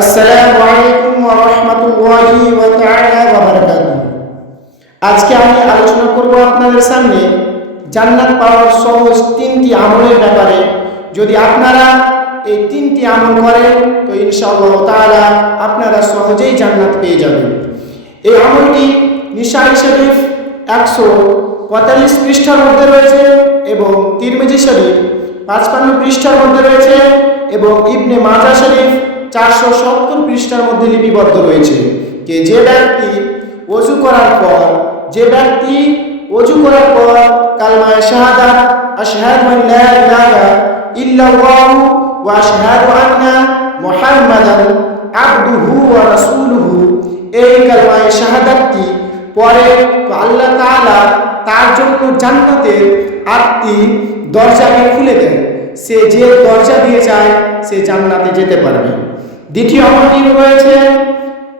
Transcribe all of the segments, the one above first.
আসসালামু আলাইকুম ওয়া রাহমাতুল্লাহি ওয়া তাআলা ওয়া বারাকাতুহু। আজকে আমি আলোচনা করব আপনাদের সামনে জান্নাত পাওয়ার সহজ তিনটি আমলের ব্যাপারে। যদি আপনারা এই তিনটি আমল করেন, তো ইনশাআল্লাহ তাআলা আপনারা সহজেই জান্নাত পেয়ে যাবেন। এই আমলটি নিশাই শরীফ একশো পঁয়তাল্লিশ পৃষ্ঠার মধ্যে রয়েছে এবং তিরমিজি শরীফ পাঁচপান্ন পৃষ্ঠার মধ্যে রয়েছে এবং ইবনে মাজা শরীফ চারশো সত্তর পৃষ্ঠার মধ্যে লিপিবদ্ধ রয়েছে যে যে ব্যক্তি অজু করার পর, যে ব্যক্তি অজু করার পর কালমায় শাহাদাত আশহাদু আন লা ইলাহা ইল্লাল্লাহু ওয়া আশহাদু আন্না মুহাম্মাদান আবদুহু ওয়া রাসূলুহু। এই কালমায় শাহাদাতটি পরে আল্লাহ তাআলা তার জন্য জান্নাতের আটটি দরজাকে খুলে দেন। সে যে দরজা দিয়ে যায়, সে জান্নাতে যেতে পারবে। দ্বিতীয় আমলটি রয়েছে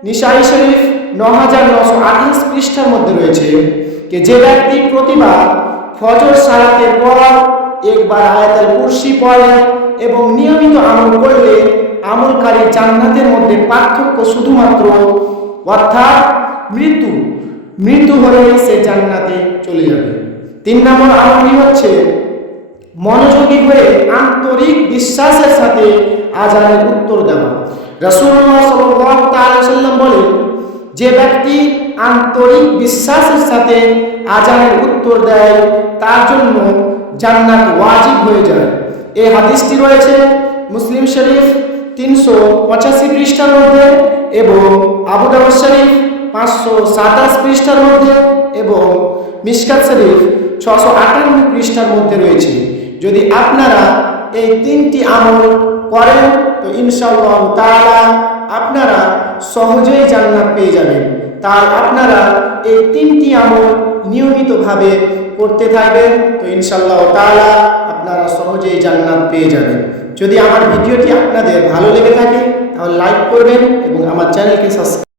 নিশাই শরীফ ন হাজার নশো আঠাশ পৃষ্ঠার মধ্যে রয়েছে যে যে ব্যক্তি প্রতিবার ফজর সালাতের পর একবার আয়াতের কুরসি পড়ে এবং নিয়মিত আমল করলে আমলকারী জান্নাতের মধ্যে পার্থক্য শুধুমাত্র অর্থাৎ মৃত্যু মৃত্যু হলেই সে জান্নাতে চলে যাবে। তিন নম্বর আমলটি হচ্ছে মনোযোগী হয়ে আন্তরিক বিশ্বাসের সাথে আজানের উত্তর দেওয়া। রসুল্লাহ সাল্লাম বলেন, যে ব্যক্তি আন্তরিক বিশ্বাসের সাথে আজানের উত্তর দেয়, তার জন্য জান্নাত ওয়াজিব হয়ে যায়। এই হাদিসটি রয়েছে মুসলিম শরীফ তিনশো পঁচাশি পৃষ্ঠার মধ্যে এবং আবু দাউদ শরীফ পাঁচশো সাতাশ পৃষ্ঠার মধ্যে এবং মিসকাত শরীফ ছশো আটান্ন পৃষ্ঠার মধ্যে রয়েছে। যদি আপনারা এই তিনটি আমল করেন, তো ইনশাল্লাহ তাআলা আপনারা সহজেই জান্নাত পেয়ে যাবেন। তাই আপনারা এই তিনটি আমল নিয়মিতভাবে করতে থাকবেন, তো ইনশাল্লাহ তাআলা আপনারা সহজেই জান্নাত পেয়ে যাবেন। যদি আমার ভিডিওটি আপনাদের ভালো লেগে থাকে, তাহলে লাইক করবেন এবং আমার চ্যানেলকে সাবস্ক্রাইব